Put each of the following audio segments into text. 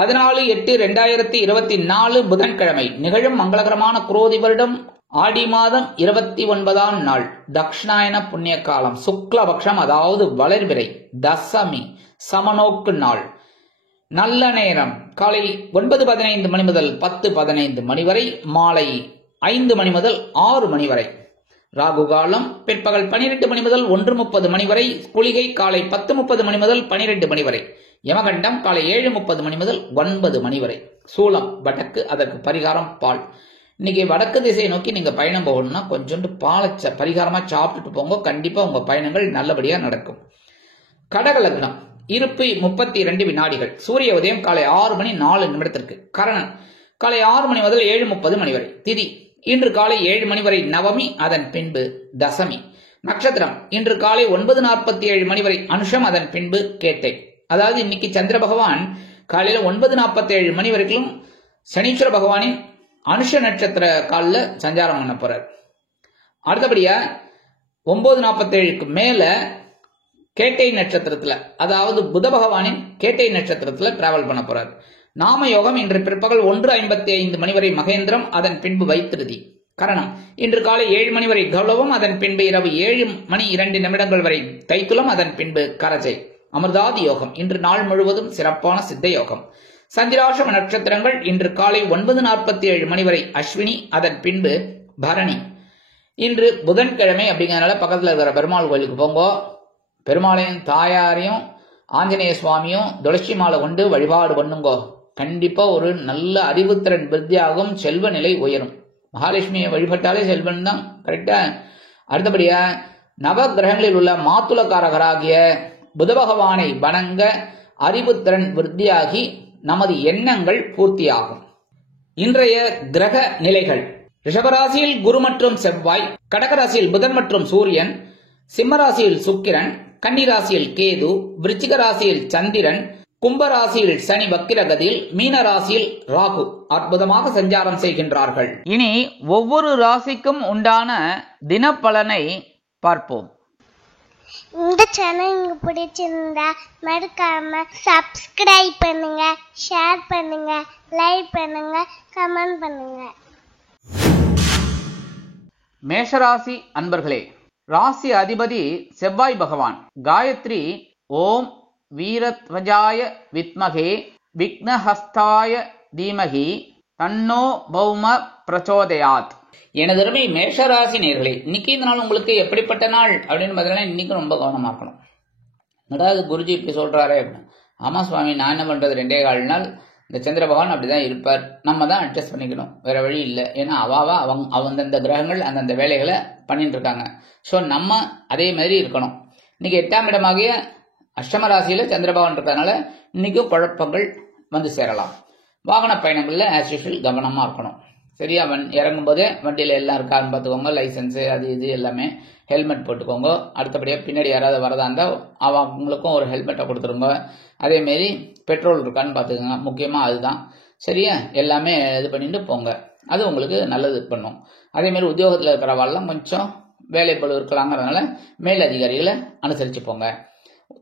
14/8/2024 புதன்கிழமை நிகழும் மங்களகரமான குரோதி வருடம் ஆடி மாதம் 29ஆம் நாள் தக்ஷணாயன புண்ணிய காலம் சுக்லபக்ஷம், அதாவது வளர்பிறை தசமி சமநோக்கு நாள். நல்ல நேரம் காலை 9:15 மணி முதல் 10:15 மணி வரை, மாலை 5 மணி முதல் 6 மணி வரை. ராகு காலம் பிற்பகல் 12 மணி முதல் 1:30 மணி வரை. குளிகை காலை 10:30 மணி முதல் 12 மணி வரை. யமகண்டம் காலை 7:30 மணி முதல் 9 மணி வரை. சூலம் வடக்கு, அதற்கு பரிகாரம் பால். இன்னைக்கு வடக்கு திசையை நோக்கி நீங்க பயணம் போகணும்னா கொஞ்சோண்டு பாலை பரிகாரமா சாப்பிட்டுட்டு போங்க, கண்டிப்பா உங்க பயணங்கள் நல்லபடியா நடக்கும். கடக லக்னம், இருப்பு 32 வினாடிகள். சூரிய உதயம் காலை 6 மணி 4 நிமிடத்திற்கு. கரணன் காலை 6 மணி முதல் 7:30 மணி வரை. திதி இன்று காலை 7 மணி வரை நவமி, அதன் பின்பு தசமி. நட்சத்திரம் இன்று காலை 9:47 மணி வரை அனுஷம், அதன் பின்பு கேட்டை. அதாவது இன்னைக்கு சந்திர பகவான் காலையில 9:47 மணி வரைக்கும் சனீஸ்வர பகவானின் அனுஷ நட்சத்திர காலில் சஞ்சாரம் பண்ண போறார். அடுத்தபடியா 9:47க்கு மேல கேட்டை நட்சத்திரத்துல, அதாவது புத பகவானின் கேட்டை நட்சத்திரத்துல டிராவல் பண்ண போறார். நாம யோகம் இன்று பிற்பகல் 1:55 மணி வரை மகேந்திரம், அதன் பின்பு வைத்திருதி. கரணம் இன்று காலை 7 மணி வரை கௌளவம், அதன் பின்பு இரவு 7 மணி 2 நிமிடங்கள் வரை தைத்துலம், அதன் பின்பு கரஜை. அமிர்தாதி யோகம் இன்று நாள் முழுவதும் சிறப்பான சித்த யோகம். சந்திராசிரம நட்சத்திரங்கள் இன்று காலை 9:47 மணி வரை அஸ்வினி, அதன் பின்பு பரணி. இன்று புதன்கிழமை அப்படிங்கிறதுனால பக்கத்தில் இருக்கிற பெருமாள் கோயிலுக்கு போங்க. பெருமாளையும் தாயாரையும் ஆஞ்சநேய சுவாமியும் துளசி மாலை கொண்டு வழிபாடு பண்ணுங்கோ. கண்டிப்பா ஒரு நல்ல அறிவுத்திறன் விருத்தியாகும், செல்வ நிலை உயரும். மகாலட்சுமியை வழிபட்டாலே செல்வன் தான், கரெக்டா? அடுத்தபடியா நவ கிரகங்களில் உள்ள மாத்துளக்காரகராகிய புத பகவானை வணங்க அறிவுத்திறன் விருத்தியாகி நமது எண்ணங்கள் பூர்த்தியாகும். இன்றைய கிரக நிலைகள்: ரிஷபராசியில் குரு மற்றும் செவ்வாய், கடகராசியில் புதன் மற்றும் சூரியன், சிம்மராசியில் சுக்கிரன், கன்னிராசியில் கேது, விருச்சிக ராசியில் சந்திரன், கும்பராசியில் சனி வக்கிரகதியில், மீன ராசியில் ராகு அற்புதமாக சஞ்சாரம் செய்கின்றார்கள். இனி ஒவ்வொரு ராசிக்கும் உண்டான தினப்பலனை பார்ப்போம். இந்த சேனல் உங்களுக்கு பிடிச்சிருந்தா மறக்காம சப்ஸ்கிரைப் பண்ணுங்க, ஷேர் பண்ணுங்க, லைக் பண்ணுங்க, கமெண்ட் பண்ணுங்க. மேஷராசி அன்பர்களே, ராசி அதிபதி செவ்வாய் பகவான். காயத்ரி ஓம் வீரத்வஜாய வித்மகே விக்னஹஸ்தாய தீமகி தன்னோ பௌம பிரச்சோதயாத். எனதருமை மேஷராசி நேர்களே, இன்னைக்கு இந்த நாள் உங்களுக்கு எப்படிப்பட்ட நாள் அப்படின்னு பார்த்தீங்கன்னா இன்னைக்கு ரொம்ப கவனமா இருக்கணும். அதாவது குருஜி இப்படி சொல்றாரே அப்படின்னு. ஆமா சுவாமி, நான் என்ன பண்றது, 2.25 நாள் இந்த சந்திர பகவான் அப்படிதான் இருப்பார், நம்ம தான் அட்ஜஸ்ட் பண்ணிக்கணும், வேற வழி இல்லை. ஏன்னா அந்தந்த கிரகங்கள் அந்தந்த வேலைகளை பண்ணிட்டு இருக்காங்க. ஸோ நம்ம அதே மாதிரி இருக்கணும். இன்னைக்கு 8ஆம் இடமாகிய அஷ்டம ராசியில சந்திர பகவான் இருக்கிறதுனால இன்னைக்கு குழப்பங்கள் வந்து சேரலாம். வாகன பயணங்கள்ல ஆஸ் யூஷுவல் கவனமா இருக்கணும். சரியா? இறங்கும் போதே வண்டியில எல்லாம் இருக்கான்னு பார்த்துக்கோங்க, லைசன்ஸு அது இது எல்லாமே, ஹெல்மெட் போட்டுக்கோங்க. அடுத்தபடியாக பின்னாடி யாராவது வரதா இருந்தால் அவங்களுக்கும் ஒரு ஹெல்மெட்டை கொடுத்துருங்க. அதேமாரி பெட்ரோல் இருக்கான்னு பார்த்துக்கோங்க, முக்கியமாக அதுதான். சரியா? எல்லாமே இது பண்ணிட்டு போங்க, அது உங்களுக்கு நல்லது பண்ணும். அதேமாரி உத்தியோகத்தில் இருக்கிறவாள்லாம் கொஞ்சம் வேலைப்பளு இருக்கலாங்கிறதுனால மேல் அதிகாரிகளை அனுசரித்து போங்க.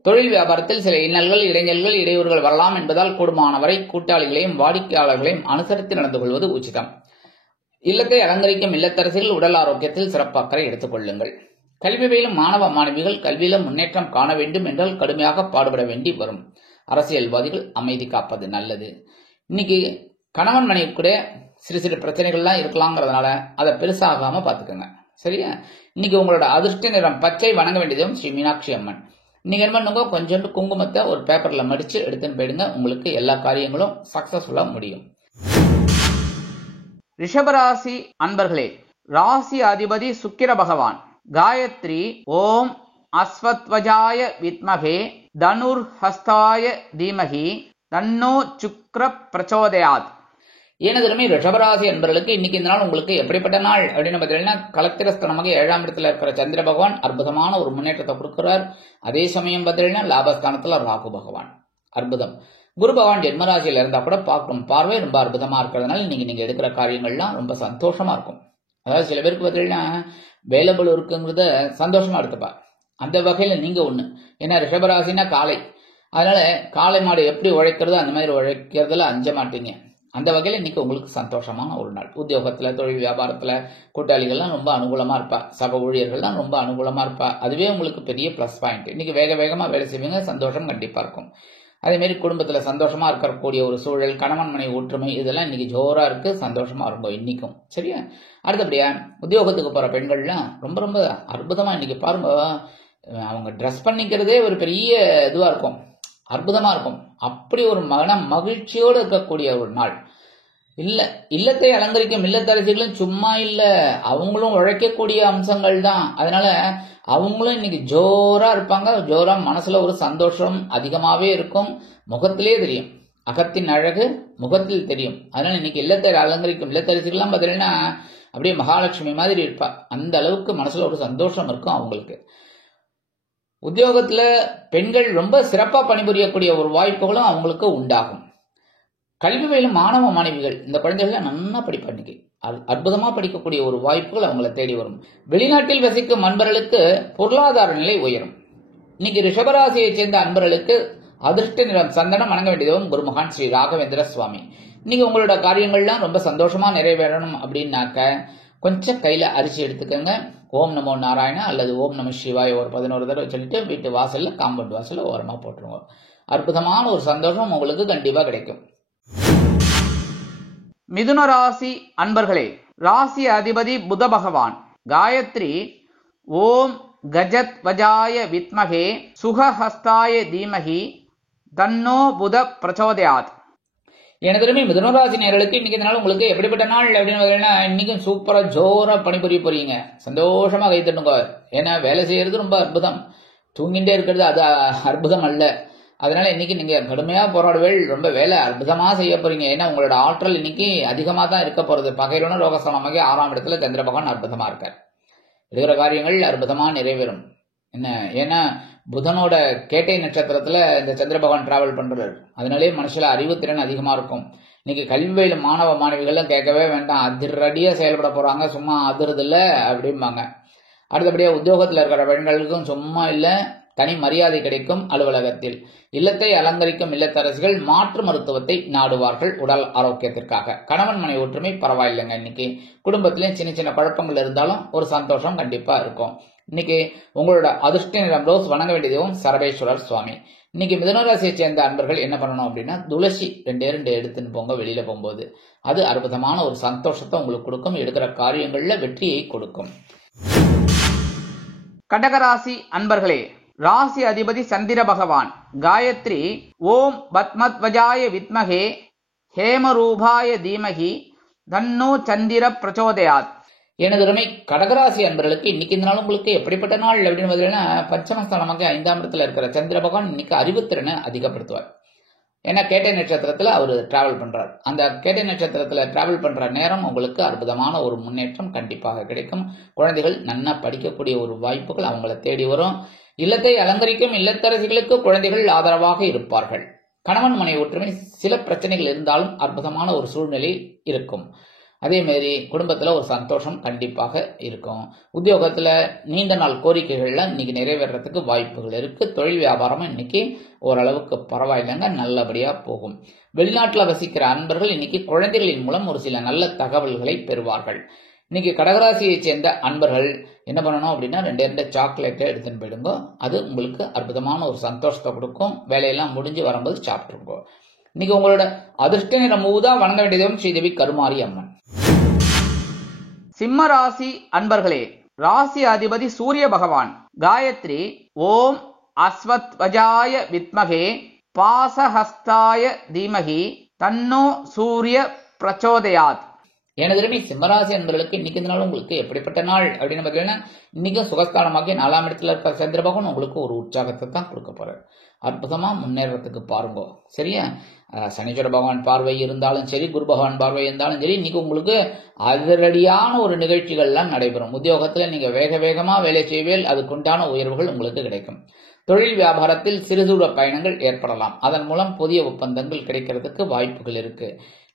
தொழில் வியாபாரத்தில் சில இன்னல்கள் இடைஞ்சல்கள் இடையூறுகள் வரலாம் என்பதால் கூடுமானவரை கூட்டாளிகளையும் வாடிக்கையாளர்களையும் அனுசரித்து நடந்து கொள்வது உச்சிதம். இல்லத்தை அலங்கரிக்கும் இல்லத்தரசிகள் உடல் ஆரோக்கியத்தில் சிறப்பாக்கரை எடுத்துக் கொள்ளுங்கள். கல்வி பயிலும் மாணவ மாணவிகள் கல்வியில முன்னேற்றம் காண வேண்டும் என்றால் கடுமையாக பாடுபட வேண்டி வரும். அரசியல்வாதிகள் அமைதி காப்பது நல்லது. இன்னைக்கு கணவன் மனைவி கூட சிறு சிறு பிரச்சனைகள்லாம் இருக்கலாங்கிறதுனால அதை பெருசாகாம பாத்துக்கோங்க. சரியா? இன்னைக்கு உங்களோட அதிர்ஷ்ட நிறம் பச்சை. வணங்க வேண்டியதும் ஸ்ரீ மீனாட்சி அம்மன். நீங்க என்ன பண்ணுங்க, கொஞ்சோண்டு குங்குமத்தை ஒரு பேப்பர்ல மடிச்சு எடுத்துன்னு போயிடுங்க, உங்களுக்கு எல்லா காரியங்களும் சக்சஸ்ஃபுல்லா முடியும். ரிஷபராசி அன்பர்களே, ராசி அதிபதி சுக்கிர பகவான். காயத்ரி ஓம் அஸ்வத்வஜாய வித்மகே தனுர் ஹஸ்தாய தீமகி தன்னோ சுக்ர பிரச்சோதயாத். எனதுமே ரிஷபராசி அன்பர்களுக்கு இன்னைக்கு இந்த நாள் உங்களுக்கு எப்படிப்பட்ட நாள் அப்படின்னு பார்த்தீங்கன்னா, கலத்திரஸ்தானமாக 7ஆம் இடத்துல இருக்கிற சந்திர பகவான் அற்புதமான ஒரு முன்னேற்றத்தை கொடுக்கிறார். அதே சமயம் பார்த்தீங்கன்னா லாபஸ்தானத்துல ராகு பகவான் அற்புதம். குரு பகவான் ஜென்மராசியில இருந்தா கூட பார்க்கும் பார்வை ரொம்ப அற்புதமா இருக்கிறதுனால நீங்க எடுக்கிற காரியங்கள்லாம் ரொம்ப சந்தோஷமா இருக்கும். அதாவது சில பேருக்கு பார்த்தீங்கன்னா வேலைபளு இருக்குங்கிறத சந்தோஷமா எடுத்துப்பா. அந்த வகையில நீங்க ஒண்ணு. ஏன்னா ரிஷபராசினா காலை, அதனால காளை மாடு எப்படி உழைக்கிறதோ அந்த மாதிரி உழைக்கிறதுல அஞ்ச மாட்டீங்க. அந்த வகையில் இன்னைக்கு உங்களுக்கு சந்தோஷமான ஒரு நாள். உத்தியோகத்துல, தொழில் வியாபாரத்துல கூட்டாளிகள்லாம் ரொம்ப அனுகூலமா இருப்பா, சக ஊழியர்கள்லாம் ரொம்ப அனுகூலமா இருப்பா. அதுவே உங்களுக்கு பெரிய பிளஸ் பாயிண்ட். இன்னைக்கு வேக வேகமா வேலை செய்வீங்க, சந்தோஷம் கண்டிப்பா இருக்கும். அதே மாதிரி குடும்பத்துல சந்தோஷமா இருக்கக்கூடிய ஒரு சூழல், கணவன் மனைவி ஒற்றுமை, இதெல்லாம் இன்னைக்கு ஜோரா இருக்கு, சந்தோஷமா இருக்கும் இன்னைக்கும். சரியா? அடுத்தபடியா உத்தியோகத்துக்கு போற பெண்கள்லாம் ரொம்ப ரொம்ப அற்புதமா இன்னைக்கு பாருங்க, அவங்க ட்ரெஸ் பண்ணிக்கிறதே ஒரு பெரிய இதுவா இருக்கும், அற்புதமா இருக்கும். அப்படி ஒரு மன மகிழ்ச்சியோடு இருக்கக்கூடிய ஒரு நாள். இல்லத்தை அலங்கரிக்கும் இல்லத்தரசிகளும் சும்மா இல்ல, அவங்களும் உழைக்கக்கூடிய அம்சங்கள் தான். அதனால அவங்களும் இன்னைக்கு ஜோரா இருப்பாங்க. ஜோரா மனசுல ஒரு சந்தோஷம் அதிகமாவே இருக்கும், முகத்திலே தெரியும். அகத்தின் அழகு முகத்தில் தெரியும். அதனால இன்னைக்கு இல்லத்தை அலங்கரிக்கும் இல்லத்தரசிகள்லாம் பார்த்தீங்கன்னா அப்படியே மகாலட்சுமி மாதிரி இருப்பா. அந்த அளவுக்கு மனசுல ஒரு சந்தோஷம் இருக்கும் அவங்களுக்கு. உத்தியோகத்துல பெண்கள் ரொம்ப சிறப்பா பணிபுரியக்கூடிய ஒரு வாய்ப்புகளும் அவங்களுக்கு உண்டாகும். கல்வி பயிலும் மாணவ மாணவிகள், இந்த குழந்தைகள் நல்லா படிப்பா, இன்னைக்கு அற்புதமா படிக்கக்கூடிய ஒரு வாய்ப்புகள் அவங்களை தேடி வரும். வெளிநாட்டில் வசிக்கும் அன்பர்களுக்கு பொருளாதார நிலை உயரும். இன்னைக்கு ரிஷபராசியை சேர்ந்த அன்பர்களுக்கு அதிர்ஷ்ட நிறம் சந்தனம், வணங்க வேண்டியதும் குருமகான் ஸ்ரீ ராகவேந்திர சுவாமி. இன்னைக்கு உங்களோட காரியங்கள்லாம் ரொம்ப சந்தோஷமா நிறைவேறணும் அப்படின்னாக்க கொஞ்சம் கையில அரிசி எடுத்துக்கோங்க. ஓம் நமோ நாராயண அல்லது ஓம் நம சிவாய ஒரு 11 தடவை சொல்லிட்டு வீட்டு வாசல்ல, காம்பவுண்ட் வாசல்ல ஓரமா போட்டுருங்க. அற்புதமான ஒரு சந்தோஷம் உங்களுக்கு கண்டிப்பா கிடைக்கும். மிதுன ராசி அன்பர்களே, ராசி அதிபதி புத பகவான். காயத்ரி ஓம் கஜத் வஜாய வித்மகே சுகஹஸ்தாய தீமகி தன்னோ புத பிரச்சோதயாத். எனதுமே மிதுனராசி நேயர்களுக்கு இன்னைக்கு இந்த நாள் உங்களுக்கு எப்படிப்பட்ட நாள் அப்படின்னு இன்னைக்கும் சூப்பரா ஜோரா பணிபுரிய போறீங்க. சந்தோஷமா கை தட்டுங்க. ஏன்னா வேலை செய்யறது ரொம்ப அற்புதம், தூங்கிட்டே இருக்கிறது அது அற்புதம் அல்ல. அதனால இன்னைக்கு நீங்க கடுமையா போராடுவேள், ரொம்ப வேலை அற்புதமா செய்ய போறீங்க. ஏன்னா உங்களோட ஆற்றல் இன்னைக்கு அதிகமா தான் இருக்க போறது. பகையிலோன ரோகஸ்தானமாக 6ஆம் இடத்துல சந்திர பகவான் அற்புதமா இருக்கார். எடுக்கிற காரியங்கள் அற்புதமா நிறைவேறும். என்ன, ஏன்னா புதனோட கேட்டை நட்சத்திரத்துல இந்த சந்திர பகவான் டிராவல் பண்றாரு. அதனாலே மனுஷல அறிவுத்திறன் அதிகமா இருக்கும். இன்னைக்கு கல்வி பயிலும் மாணவ மாணவிகள்லாம் கேட்கவே வேண்டாம், அதிரடியா செயல்பட போறாங்க, சும்மா அதிர்றது இல்ல அப்படிம்பாங்க. அடுத்தபடியா உத்தியோகத்துல இருக்கிற பெண்களுக்கும் சும்மா இல்ல, தனி மரியாதை கிடைக்கும் அலுவலகத்தில். இல்லத்தை அலங்கரிக்கும் இல்லத்தரசிகள் மாற்று மருத்துவத்தை நாடுவார்கள் உடல் ஆரோக்கியத்திற்காக. கணவன் மனை ஒற்றுமை பரவாயில்லைங்க. இன்னைக்கு குடும்பத்திலேயும் சின்ன சின்ன குழப்பங்கள் இருந்தாலும் ஒரு சந்தோஷம் கண்டிப்பா இருக்கும். இன்னைக்கு உங்களோட அதிர்ஷ்ட நிறம் ரோஸ், வணங்க வேண்டியதும் சரபேஸ்வரர் சுவாமி. இன்னைக்கு மிதுனராசியை சேர்ந்த அன்பர்கள் என்ன பண்ணணும் அப்படின்னா, துளசி 2 எடுத்துன்னு போங்க வெளியில போகும்போது. அது அற்புதமான ஒரு சந்தோஷத்தை உங்களுக்கு கொடுக்கும், எடுக்கிற காரியங்கள்ல வெற்றியை கொடுக்கும். கடகராசி அன்பர்களே, ராசி அதிபதி சந்திர பகவான். காயத்ரி ஓம் பத்மத்வஜாய வித்மகே ஹேமரூபாய தீமகி தன்னோ சந்திர பிரச்சோதயாத். எனது உரிமை கடகராசி அன்பர்களுக்கு இன்னைக்கு இந்த நாள் உங்களுக்கு எப்படிப்பட்ட நாள் அப்படின்னு பார்த்தீங்கன்னா, பஞ்சமஸ்தானமாக 5ஆம் இடத்துல இருக்கிற சந்திர பகவான் இன்னைக்கு அறிவுத்திறனை அதிகப்படுத்துவார். ஏன்னா கேட்டை நட்சத்திரத்துல அவர் டிராவல் பண்றார். அந்த கேட்டை நட்சத்திரத்துல டிராவல் பண்ற நேரம் உங்களுக்கு அற்புதமான ஒரு முன்னேற்றம் கண்டிப்பாக கிடைக்கும். குழந்தைகள் நன்னா படிக்கக்கூடிய ஒரு வாய்ப்புகள் அவங்களை தேடி வரும். இல்லத்தை அலங்கரிக்கும் இல்லத்தரசிகளுக்கு குழந்தைகள் ஆதரவாக இருப்பார்கள். கணவன் மனை ஒற்றுமை சில பிரச்சனைகள் இருந்தாலும் அற்புதமான ஒரு சூழ்நிலை இருக்கும். அதே மாதிரி குடும்பத்துல ஒரு சந்தோஷம் கண்டிப்பாக இருக்கும். உத்தியோகத்துல நீண்ட நாள் கோரிக்கைகள்லாம் இன்னைக்கு நிறைவேறதுக்கு வாய்ப்புகள் இருக்கு. தொழில் வியாபாரமும் இன்னைக்கு ஓரளவுக்கு பரவாயில்லைங்க, நல்லபடியா போகும். வெளிநாட்டுல வசிக்கிற அன்பர்கள் இன்னைக்கு குழந்தைகளின் மூலம் ஒரு சில நல்ல தகவல்களை பெறுவார்கள். இன்னைக்கு கடகராசியை சேர்ந்த அன்பர்கள் என்ன பண்ணணும் அப்படின்னா, 2 சாக்லேட்டை எடுத்துன்னு போயிடுங்க. அது உங்களுக்கு அற்புதமான ஒரு சந்தோஷத்தை கொடுக்கும். வேலையெல்லாம் முடிஞ்சு வரும்போது சாப்பிட்டுருங்க. இன்னைக்கு உங்களோட அதிர்ஷ்ட நிறம் ஊதா, வணங்க வேண்டியதும் ஸ்ரீதேவி கருமாரி அம்மன். சிம்ம ராசி அன்பர்களே, ராசி அதிபதி சூரிய பகவான். காயத்ரி ஓம் அஸ்வத்வஜாய வித்மகே பாசஹஸ்தாய தீமகி தன்னோ சூரிய பிரச்சோதயாத். எனது சிம்மராசி அன்பர்களுக்கு இன்னைக்கு இந்த நாள் உங்களுக்கு எப்படிப்பட்ட நாள் அப்படின்னு பார்த்தீங்கன்னா, இன்னைக்கு சுகஸ்தானமாகி 4ஆம் இடத்துல இருக்கிற சந்திர பகவான் உங்களுக்கு ஒரு உற்சாகத்தை தான் கொடுக்க போறாரு. அற்புதமா முன்னேறத்துக்கு பாருங்க. சரியா? சனீஸ்வர பகவான் பார்வை இருந்தாலும் சரி, குரு பகவான் பார்வை இருந்தாலும் சரி, இன்னைக்கு உங்களுக்கு அதிரடியான ஒரு நிகழ்ச்சிகள்லாம் நடைபெறும். உத்தியோகத்துல நீங்க வேக வேகமா வேலை செய்வேல், அதுக்குண்டான உயர்வுகள் உங்களுக்கு கிடைக்கும். தொழில் வியாபாரத்தில் சிறு தூர பயணங்கள் ஏற்படலாம். அதன் மூலம் புதிய ஒப்பந்தங்கள் கிடைக்கிறதுக்கு வாய்ப்புகள் இருக்கு.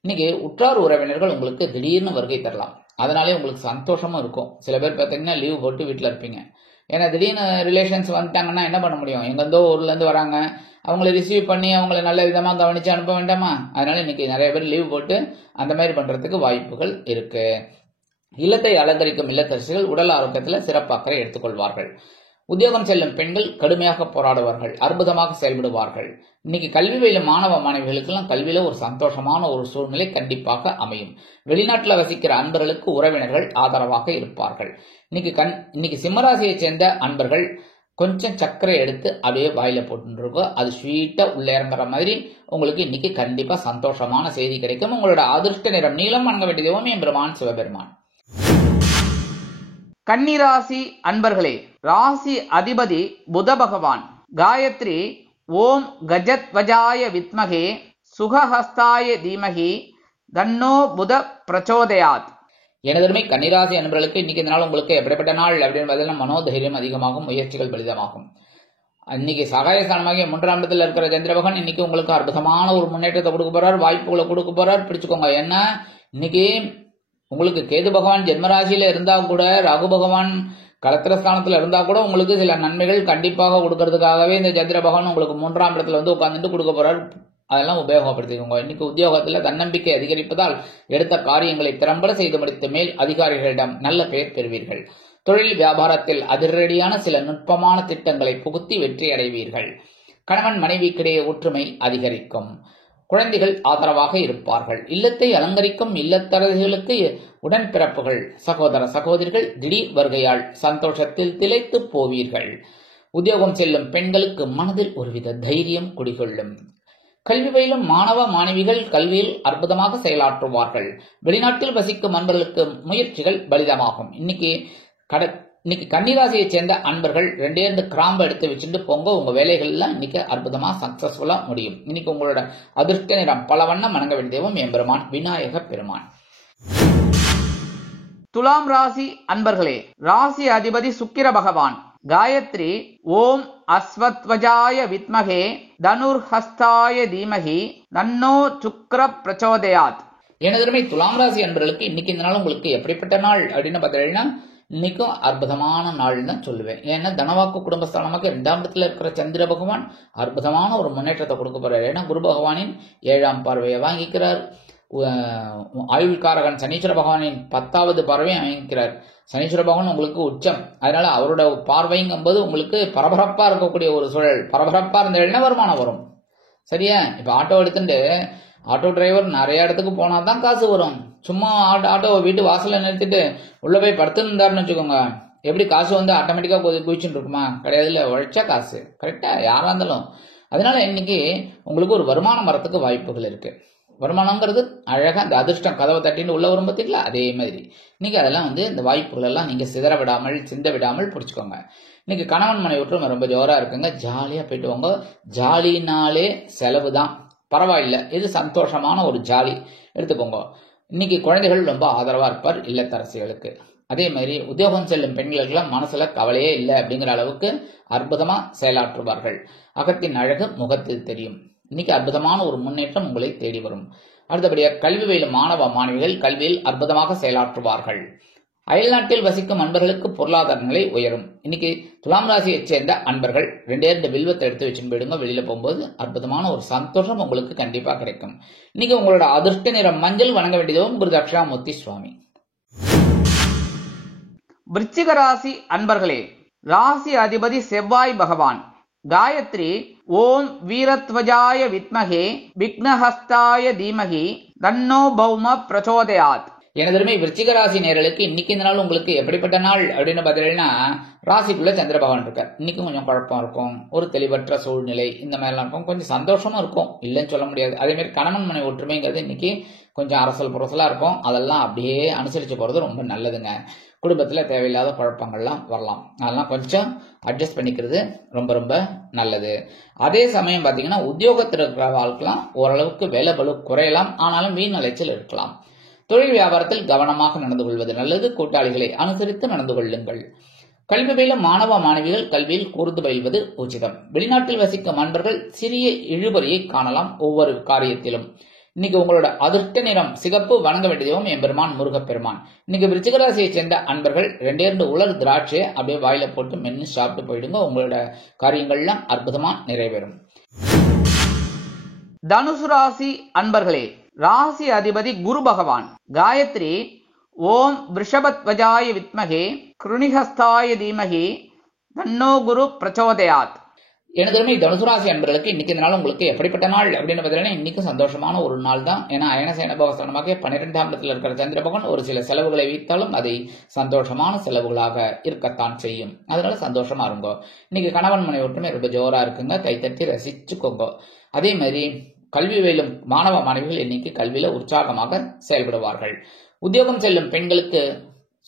இன்னைக்கு உற்றார் உறவினர்கள் உங்களுக்கு திடீர்னு வருகை தரலாம். அதனாலே உங்களுக்கு சந்தோஷமும் இருக்கும். சில பேர் பார்த்தீங்கன்னா லீவ் போட்டு வீட்டில் இருப்பீங்க. ஏன்னா திடீர்னு ரிலேஷன்ஸ் வந்துட்டாங்கன்னா என்ன பண்ண முடியும்? எங்கேருந்தோ ஊர்ல இருந்து வராங்க, அவங்கள ரிசீவ் பண்ணி அவங்கள நல்ல விதமாக கவனிச்சு அனுப்ப வேண்டாமா? அதனால இன்னைக்கு நிறைய பேர் லீவ் போட்டு அந்த மாதிரி பண்றதுக்கு வாய்ப்புகள் இருக்கு. இல்லத்தை அலங்கரிக்கும் இல்லத்தரசிகள் உடல் ஆரோக்கியத்தில் சிறப்பு அக்கறை எடுத்துக்கொள்வார்கள். உத்தியோகம் செல்லும் பெண்கள் கடுமையாக போராடுவார்கள், அற்புதமாக செயல்படுவார்கள். இன்னைக்கு கல்வி பயிலும் மாணவ மாணவிகளுக்கெல்லாம் கல்வியில ஒரு சந்தோஷமான ஒரு சூழ்நிலை கண்டிப்பாக அமையும். வெளிநாட்டில் வசிக்கிற அன்பர்களுக்கு உறவினர்கள் ஆதரவாக இருப்பார்கள். இன்னைக்கு சிம்மராசியை சேர்ந்த அன்பர்கள் கொஞ்சம் சர்க்கரை எடுத்து அப்படியே வாயில போட்டுருக்கோம், அது ஸ்வீட்டா உள்ள இறங்குற மாதிரி உங்களுக்கு இன்னைக்கு கண்டிப்பா சந்தோஷமான செய்தி கிடைக்கும். உங்களோட அதிர்ஷ்ட நிறம் நீளம், வணங்க வேண்டிய தெய்வம் எம்பெருமான் சிவபெருமான். கன்னிராசி அன்பர்களே, ராசி அதிபதி புத பகவான். காயத்ரி ஓம் கஜத்வஜாய வித்மகே சுகஹஸ்தாய தீமகி தன்னோ புத பிரச்சோதயாத். எனதருமை கன்னிராசி அன்பர்களுக்கு இன்னைக்கு இந்த நாள் உங்களுக்கு எப்படிப்பட்ட நாள் அப்படின்னு பார்த்தீங்கன்னா மனோதைரியம் அதிகமாகும், முயற்சிகள் பலிதமாகும். இன்னைக்கு சகாயஸ்தானமாகிய 3ஆம் இடத்துல இருக்கிற சந்திர பகவான் இன்னைக்கு உங்களுக்கு அற்புதமான ஒரு முன்னேற்றத்தை கொடுக்க போறார், வாய்ப்புகளை கொடுக்க போறார். பிடிச்சுக்கோங்க. ஏன்னா இன்னைக்கு உங்களுக்கு கேது பகவான் ஜென்மராசியில இருந்தா கூட, ராகு பகவான் களத்திரஸ்தானத்துல இருந்தா கூட உங்களுக்கு சில நன்மைகள் கண்டிப்பாக கொடுக்கறதுக்காகவே இந்த சந்திர பகவான் உங்களுக்கு 3ஆம் இடத்துல வந்து உட்கார்ந்துட்டு கொடுக்க போறார். அதெல்லாம் உபயோகப்படுத்திக்கோங்க. இன்னைக்கு உத்தியோகத்துல தன்னம்பிக்கை அதிகரிப்பதால் எடுத்த காரியங்களை திறம்பட செய்து முடித்த மேல் அதிகாரிகளிடம் நல்ல பெயர் பெறுவீர்கள். தொழில் வியாபாரத்தில் அதிரடியான சில நுட்பமான திட்டங்களை புகுத்தி வெற்றி அடைவீர்கள். கணவன் மனைவிக்கிடையே ஒற்றுமை அதிகரிக்கும். குழந்தைகள் ஆதரவாக இருப்பார்கள். இல்லத்தை அலங்கரிக்கும் இல்லத்தரசிகளுக்கு உடன்பிறப்புகள், சகோதர சகோதரிகள் திடீர் வருகையால் சந்தோஷத்தில் திளைத்து போவீர்கள். உத்தியோகம் செல்லும் பெண்களுக்கு மனதில் ஒருவித தைரியம் குடிகொள்ளும். கல்வி பயிலும் மாணவ மாணவிகள் கல்வியில் அற்புதமாக செயலாற்றுவார்கள். வெளிநாட்டில் வசிக்கும் அன்பர்களுக்கு முயற்சிகள் பலிதமாகும். இன்னைக்கு கன்னிராசியை சேர்ந்த அன்பர்கள் 2 கிராம்பு எடுத்து வச்சுட்டு போங்க, உங்க வேலைகள் எல்லாம் இன்னைக்கு அற்புதமா சக்சஸ்ஃபுல்லா முடியும். இன்னைக்கு உங்களோட அதிர்ஷ்ட நிறம் பல வண்ணம், வணங்க வேண்டிய தெய்வம் எம்பெருமான் விநாயக பெருமான். துலாம் ராசி அன்பர்களே, ராசி அதிபதி சுக்கிர பகவான். காயத்ரி ஓம் அஸ்வத்வஜாய வித்மகே தனுர்ஹஸ்தாய தீமகி தன்னோ சுக்ர பிரச்சோதயாத். எனதருமை துலாம் ராசி அன்பர்களுக்கு இன்னைக்கு இந்த நாள் உங்களுக்கு எப்படிப்பட்ட நாள் அப்படின்னு பார்த்தீங்கன்னா இன்னைக்கும் அற்புதமான நாள் தான் சொல்லுவேன். ஏன்னா தனவாக்கு குடும்பஸ்தானமாக 2ஆம் இடத்துல இருக்கிற சந்திர பகவான் அற்புதமான ஒரு முன்னேற்றத்தை கொடுக்க போறாரு. ஏன்னா குரு பகவானின் 7ஆம் பார்வையை வாங்கிக்கிறார். ஆயுள்காரகன் சனீஸ்வர பகவானின் 10வது பார்வையை வாங்கிக்கிறார். சனீஸ்வர பகவான் உங்களுக்கு உச்சம், அதனால அவரோட பார்வைங்கும்போது உங்களுக்கு பரபரப்பா இருக்கக்கூடிய ஒரு சூழல். பரபரப்பா இருந்த வருமானம் வரும். சரியா? இப்ப ஆட்டோ எடுத்துட்டு ஆட்டோ டிரைவர் நிறைய இடத்துக்கு போனாதான் காசு வரும். சும்மா ஆட்டோ வீட்டு வாசல்ல நிறுத்திட்டு உள்ள போய் படுத்துருந்தாருன்னு வச்சுக்கோங்க, எப்படி காசு வந்து ஆட்டோமேட்டிக்கா குதிச்சுட்டு இருக்குமா? கிடையாது. இல்ல, உழைச்சா காசு. கரெக்டா? யாரா இருந்தாலும். அதனால இன்னைக்கு உங்களுக்கு ஒரு வருமானம் வரத்துக்கு வாய்ப்புகள் இருக்கு. வருமானங்கிறது அழகா அந்த அதிர்ஷ்டம் கதவை தட்டின்னு உள்ள வரும் பார்த்தீங்களா, அதே மாதிரி இன்னைக்கு அதெல்லாம் வந்து இந்த வாய்ப்புகள் எல்லாம் நீங்க சிதற விடாமல் சிந்த விடாமல் பிடிச்சுக்கோங்க. இன்னைக்கு கணவன் மனைவி ஒற்றுமை ரொம்ப ஜோரா இருக்குங்க. ஜாலியா போயிட்டு வாங்க. ஜாலினாலே செலவு தான், பரவாயில்ல. இது சந்தோஷமான ஒரு ஜாலி எடுத்துக்கோங்க. இன்னைக்கு குழந்தைகள் ரொம்ப ஆதரவா இருப்பார் இல்லத்தரசிகளுக்கு. அதே மாதிரி உத்தியோகம் செல்லும் பெண்களுக்கெல்லாம் மனசுல கவலையே இல்லை அப்படிங்கிற அளவுக்கு அற்புதமா செயலாற்றுவார்கள். அகத்தின் அழகு முகத்தில் தெரியும். இன்னைக்கு அற்புதமான ஒரு முன்னேற்றம் உங்களை தேடி வரும். அடுத்தபடியாக கல்வி பயிலும் மாணவ மாணவிகள் கல்வியில் அற்புதமாக செயலாற்றுவார்கள். அயல்நாட்டில் வசிக்கும் அன்பர்களுக்கு பொருளாதார நிலை உயரும். இன்னைக்கு துலாம் ராசியை சேர்ந்த அன்பர்கள் 2 வில்வத்தை எடுத்து வச்சுன்னு போயிடுங்க. வெளியில போகும்போது அற்புதமான ஒரு சந்தோஷம் உங்களுக்கு கண்டிப்பா கிடைக்கும். இன்னைக்கு உங்களோட அதிர்ஷ்ட நிறம் மஞ்சள், வணங்க வேண்டியதும் குரு தட்சிணாமூர்த்தி சுவாமி. விருச்சிக ராசி அன்பர்களே, ராசி அதிபதி செவ்வாய் பகவான். காயத்ரி ஓம் வீரத்வஜாய வித்மகே விக்னஹஸ்தாய தீமகி தன்னோ பௌம பிரச்சோதயாத். எனதருமை விருச்சிக ராசி நேயர்களுக்கு இன்னைக்கு இந்த நாள் உங்களுக்கு எப்படிப்பட்ட நாள் அப்படின்னு பார்த்தீங்கன்னா, ராசிக்குள்ள சந்திர பகவான் இருக்கார். இன்னைக்கும் கொஞ்சம் குழப்பம் இருக்கும், ஒரு தெளிவற்ற சூழ்நிலை இந்த மாதிரிலாம் இருக்கும். கொஞ்சம் சந்தோஷமா இருக்கும், இல்லைன்னு சொல்ல முடியாது. அதே மாதிரி கணவன் மனை ஒற்றுமைங்கிறது இன்னைக்கு கொஞ்சம் அரசல் புரசலா இருக்கும். அதெல்லாம் அப்படியே அனுசரிச்சு போறது ரொம்ப நல்லதுங்க. குடும்பத்துல தேவையில்லாத குழப்பங்கள்லாம் வரலாம், அதெல்லாம் கொஞ்சம் அட்ஜஸ்ட் பண்ணிக்கிறது ரொம்ப ரொம்ப நல்லது. அதே சமயம் பாத்தீங்கன்னா உத்தியோகத்தில் இருக்கிற வாழ்க்கைலாம் ஓரளவுக்கு வேலை பளு குறையலாம், ஆனாலும் வீண் அலைச்சல் இருக்கலாம். தொழில் வியாபாரத்தில் கவனமாக நடந்து கொள்வது நல்லது. கூட்டாளிகளை அனுசரித்து நடந்து கொள்ளுங்கள். கல்வி பயிலும் மாணவ மாணவிகள் கல்வியில் கூர்ந்து பயில்வது உச்சிதம். வெளிநாட்டில் வசிக்கும் அன்பர்கள் சிறிய இழுபறியை காணலாம் ஒவ்வொரு காரியத்திலும். இன்னைக்கு உங்களோட அதிர்ஷ்ட நிறம் சிகப்பு. வணங்க வேண்டியதும் எம்பெருமான் முருகப்பெருமான். இன்னைக்கு விருச்சிக ராசியை சேர்ந்த அன்பர்கள் 2 உலர் திராட்சை அப்படியே வாயில போட்டு மென்னு சாப்பிட்டு போயிடுங்க. உங்களோட காரியங்கள்லாம் அற்புதமா நிறைவேறும். தனுசு ராசி அன்பர்களே, ராசி அதிபதி குரு பகவான். காயத்ரி ஓம் விருஷபத்வஜாய வித்மகே கிருணிஹஸ்தாய தீமகி தன்னோ குரு பிரச்சோதயாத். எனதுமே தனுசு ராசி அன்பர்களுக்கு இன்னைக்கு இந்த நாள் உங்களுக்கு எப்படிப்பட்ட நாள் அப்படின்னு பார்த்தீங்கன்னா, இன்னைக்கு சந்தோஷமான ஒரு நாள் தான். ஏன்னா அயனசேன பகஸ்தானமாக 12ஆம் இடத்தில் இருக்கிற சந்திர பகவான் ஒரு சில செலவுகளை வைத்தாலும் அதை சந்தோஷமான செலவுகளாக இருக்கத்தான் செய்யும். அதனால சந்தோஷமா இருங்கோ. இன்னைக்கு கணவன் மனைவி ஒற்றுமை ரொம்ப ஜோரா இருக்குங்க. கைத்தட்டி ரசிச்சுக்கோங்க. அதே மாதிரி கல்வி பயிலும் மாணவ மாணவிகள் இன்னைக்கு கல்வியில உற்சாகமாக செயல்படுவார்கள். உத்தியோகம் செல்லும் பெண்களுக்கு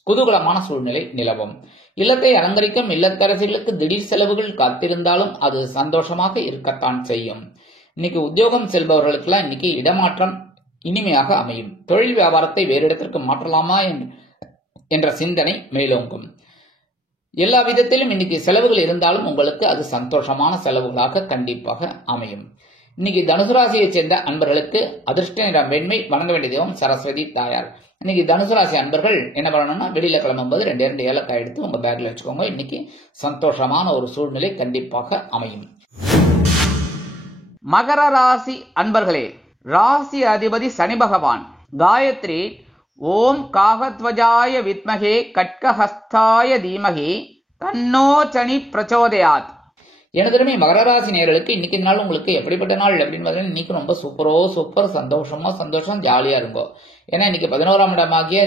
குதூகலமான சூழ்நிலை நிலவும். இல்லத்தை அலங்கரிக்கும் இல்லத்தரசிகளுக்கு திடீர் செலவுகள் காத்திருந்தாலும் அது சந்தோஷமாக இருக்கத்தான் செய்யும். இன்னைக்கு உத்தியோகம் செல்பவர்களுக்கெல்லாம் இன்னைக்கு இடமாற்றம் இனிமையாக அமையும். தொழில் வியாபாரத்தை வேறு இடத்திற்கு மாற்றலாமா என்ற சிந்தனை மேலோங்கும். எல்லா விதத்திலும் இன்னைக்கு செலவுகள் இருந்தாலும் உங்களுக்கு அது சந்தோஷமான செலவுகளாக கண்டிப்பாக அமையும். இன்னைக்கு தனுசு ராசியை சேர்ந்த அன்பர்களுக்கு அதிர்ஷ்ட நிறம் வெண்மை. வணங்க வேண்டியதும் சரஸ்வதி தாயார். இன்னைக்கு தனுசு ராசி அன்பர்கள் என்ன பண்ணணும்னா, வெளியில கிளம்பும்போது 2 ஏலக்காய் எடுத்து உங்க பேக்ல வச்சுக்கோங்க. இன்னைக்கு சந்தோஷமான ஒரு சூழ்நிலை கண்டிப்பாக அமையும். மகர ராசி அன்பர்களே, ராசி அதிபதி சனி பகவான். காயத்ரி ஓம் காகத்வஜாய வித்மகே கட்கஹஸ்தாய தீமகி தன்னோ சனி பிரச்சோதயாத். எனதுமே மகர ராசி நேயர்களுக்கு இன்னைக்கு நாள் உங்களுக்கு எப்படிப்பட்ட நாள் அப்படின்னு பார்த்தீங்கன்னா, இன்னைக்கு ரொம்ப சூப்பர் சந்தோஷம் ஜாலியா இருக்கும். ஏன்னா இன்னைக்கு 11ஆம் இடமாகிய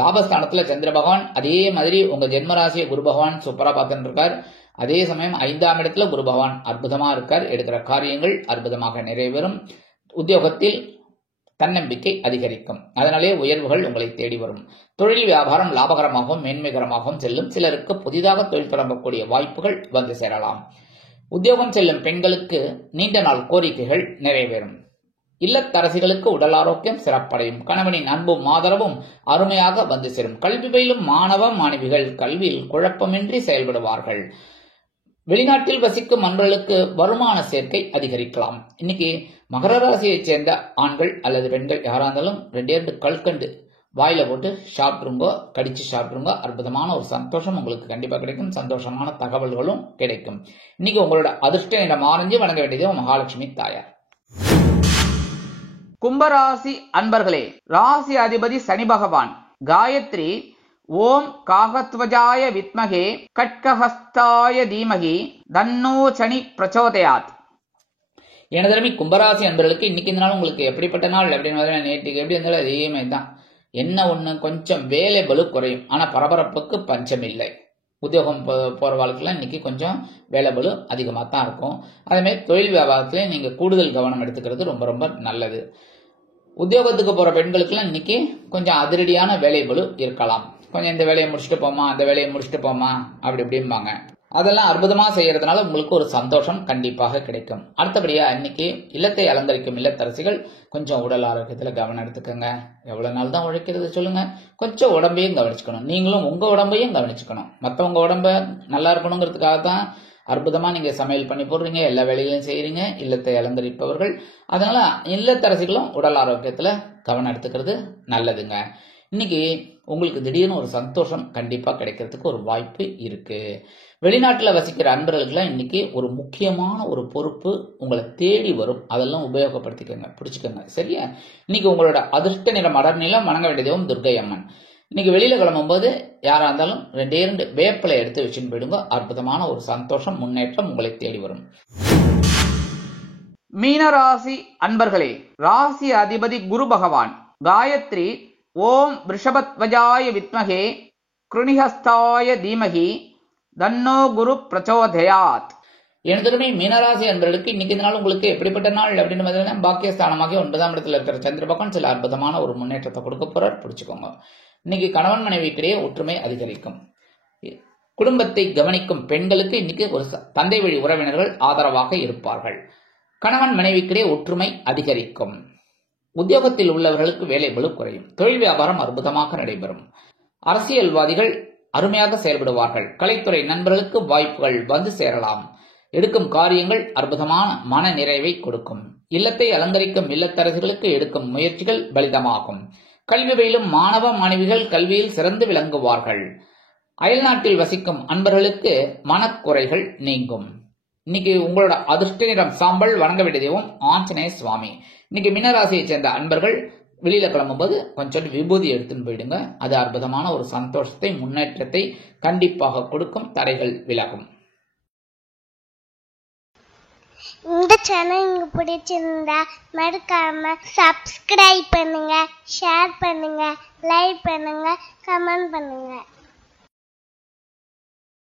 லாபஸ்தானத்துல சந்திர பகவான், அதே மாதிரி உங்க ஜென்ம ராசியை குரு பகவான் சூப்பரா பார்த்துட்டு இருக்கார். அதே சமயம் 5ஆம் இடத்துல குரு பகவான் அற்புதமா இருக்கார். எடுக்கிற காரியங்கள் அற்புதமாக நிறைவேறும். உத்தியோகத்தில் தன்னம்பிக்கை அதிகரிக்கும். அதனாலே உயர்வுகள் உங்களை தேடி வரும். தொழில் வியாபாரம் லாபகரமாகவும் மேன்மைகரமாகவும் செல்லும். சிலருக்கு புதிதாக தொழில் தொடங்கக்கூடிய வாய்ப்புகள் வந்து சேரலாம். உத்தியோகம் செல்லும் பெண்களுக்கு நீண்ட நாள் கோரிக்கைகள் நிறைவேறும். இல்லத்தரசிகளுக்கு உடல் ஆரோக்கியம் சிறப்படையும். கணவனின் அன்பும் ஆதரவும் அருமையாக வந்து சேரும். கல்வி பயிலும் மாணவ மாணவிகள் கல்வியில் குழப்பமின்றி செயல்படுவார்கள். வெளிநாட்டில் வசிக்கும் அன்பர்களுக்கு வருமான சேர்க்கை அதிகரிக்கலாம். இன்னைக்கு மகர ராசியைச் சேர்ந்த ஆண்கள் அல்லது பெண்கள் யாரா இருந்தாலும் 2 கல்கண்டு வாயில போட்டு சாப்பிட்டுருங்கோ, கடிச்சு சாப்பிட்டுருங்கோ. அற்புதமான ஒரு சந்தோஷம் உங்களுக்கு கண்டிப்பா கிடைக்கும். சந்தோஷமான தகவல்களும் கிடைக்கும். இன்னைக்கு உங்களோட அதிர்ஷ்ட நிறம் ஆரஞ்சு. வணங்க வேண்டியது மகாலட்சுமி தாயார். கும்பராசி அன்பர்களே, ராசி அதிபதி சனி பகவான். காயத்ரி ஓம் காகத்வஜாய வித்மகே கட்கஹஸ்தாய தீமகி தன்னோ சனி பிரச்சோதயாத். எனதருமை கும்பராசி அன்பர்களுக்கு இன்னைக்கு இந்த நாள் உங்களுக்கு எப்படிப்பட்ட நாள் அப்படின்னு நேற்றுக்கு எப்படி இருந்தாலும் அதே மாதிரி தான். என்ன ஒண்ணு, கொஞ்சம் வேலை பளு குறையும். ஆனா பரபரப்புக்கு பஞ்சம் இல்லை. உத்தியோகம் போற வாழ்க்கையில இன்னைக்கு கொஞ்சம் வேலை பளு அதிகமாக தான் இருக்கும். அதே மாதிரி தொழில் வியாபாரத்துல நீங்க கூடுதல் கவனம் எடுத்துக்கிறது ரொம்ப ரொம்ப நல்லது. உத்தியோகத்துக்கு போற பெண்களுக்குலாம் இன்னைக்கு கொஞ்சம் அதிரடியான வேலை பளு இருக்கலாம். கொஞ்சம் இந்த வேலையை முடிச்சுட்டு போமா, அந்த வேலையை முடிச்சுட்டு போமா அப்படி இப்படிம்பாங்க. அதெல்லாம் அற்புதமா செய்யறதுனால உங்களுக்கு ஒரு சந்தோஷம் கண்டிப்பாக கிடைக்கும். அடுத்தபடியா இன்னைக்கு இல்லத்தை அலங்கரிக்கும் இல்லத்தரசிகள் கொஞ்சம் உடல் ஆரோக்கியத்துல கவனம் எடுத்துக்கோங்க. எவ்வளவு நாள் தான் உழைக்கிறது சொல்லுங்க. கொஞ்சம் உடம்பையும் கவனிச்சுக்கணும். நீங்களும் உங்க உடம்பையும் கவனிச்சுக்கணும். மற்றவங்க உடம்ப நல்லா இருக்கணுங்கிறதுக்காக தான் அற்புதமா நீங்க சமையல் பண்ணி போடுறீங்க, எல்லா வேலைகளையும் செய்யறீங்க, இல்லத்தை அலங்கரிப்பவர்கள். அதனால இல்லத்தரசிகளும் உடல் ஆரோக்கியத்துல கவனம் எடுத்துக்கிறது நல்லதுங்க. இன்னைக்கு உங்களுக்கு திடீர்னு ஒரு சந்தோஷம் கண்டிப்பா கிடைக்கிறதுக்கு ஒரு வாய்ப்பு இருக்கு. வெளிநாட்டுல வசிக்கிற அன்பர்களுக்குலாம் இன்னைக்கு ஒரு முக்கியமான ஒரு பொறுப்பு உங்களை தேடி வரும். அதெல்லாம் உபயோகப்படுத்திக்கோங்க, பிடிச்சுக்கோங்க. சரியா? இன்னைக்கு உங்களோட அதிர்ஷ்ட நிறம் அடர் நிலம். வணங்க வேண்டியதும் துர்க்கை அம்மன். இன்னைக்கு வெளியில கிளம்பும் போது யாரா இருந்தாலும் 2 வேப்பிலை எடுத்து வச்சுன்னு போயிடுங்க. அற்புதமான ஒரு சந்தோஷம் முன்னேற்றம் உங்களை தேடி வரும். மீனராசி அன்பர்களே, ராசி அதிபதி குரு பகவான். காயத்ரி ஓம் விருஷபத்வஜாய வித்மகே கிருணிஹஸ்தாய தீமகி தன்னோ குரு பிரச்சோதயாத். எனதுமே மீனராசி அன்பர்களுக்கு இன்னைக்கு இந்த நாள் உங்களுக்கு எப்படிப்பட்ட நாள் அப்படின்னு பார்த்தீங்கன்னா, பாக்கியஸ்தானமாக 9ஆம் இடத்துல இருக்கிற சந்திர பகவான் சில அற்புதமான ஒரு முன்னேற்றத்தை கொடுக்க போறார். பிடிச்சுக்கோங்க. இன்னைக்கு கணவன் மனைவிக்கிடையே ஒற்றுமை அதிகரிக்கும். குடும்பத்தை கவனிக்கும் பெண்களுக்கு இன்னைக்கு ஒரு தந்தை வழி உறவினர்கள் ஆதரவாக இருப்பார்கள். கணவன் மனைவிக்கிடையே ஒற்றுமை அதிகரிக்கும். உத்தியோகத்தில் உள்ளவர்களுக்கு வேலை பளு குறையும். தொழில் வியாபாரம் அற்புதமாக நடைபெறும். அரசியல்வாதிகள் அருமையாக செயல்படுவார்கள். கலைத்துறை நண்பர்களுக்கு வாய்ப்புகள் வந்து சேரலாம். எடுக்கும் காரியங்கள் அற்புதமான மன நிறைவை கொடுக்கும். இல்லத்தை அலங்கரிக்கும் இல்லத்தரசிகளுக்கு எடுக்கும் முயற்சிகள் பலிதமாகும். கல்வி பயிலும் மாணவ மாணவிகள் கல்வியில் சிறந்து விளங்குவார்கள். அயல்நாட்டில் வசிக்கும் அன்பர்களுக்கு மனக்குறைகள் நீங்கும். இன்னைக்கு உங்களோட அதிர்ஷ்ட நிறம் சாம்பல். வணங்க வேண்டிய தெய்வம் ஆஞ்சநேய சுவாமி. இன்னைக்கு மீனராசியை சேர்ந்த அன்பர்கள் வெளியில கிளம்பும்போது கொஞ்சம் விபூதி எடுத்துன்னு போயிடுங்க. அது அற்புதமான ஒரு சந்தோஷத்தை, முன்னேற்றத்தை கண்டிப்பாக கொடுக்கும். தடைகள் விலகும். இந்த சேனல் உங்களுக்கு பிடிச்சிருந்தா மறக்காம சப்ஸ்கிரைப் பண்ணுங்க, ஷேர் பண்ணுங்க, லைக் பண்ணுங்க, கமெண்ட் பண்ணுங்க.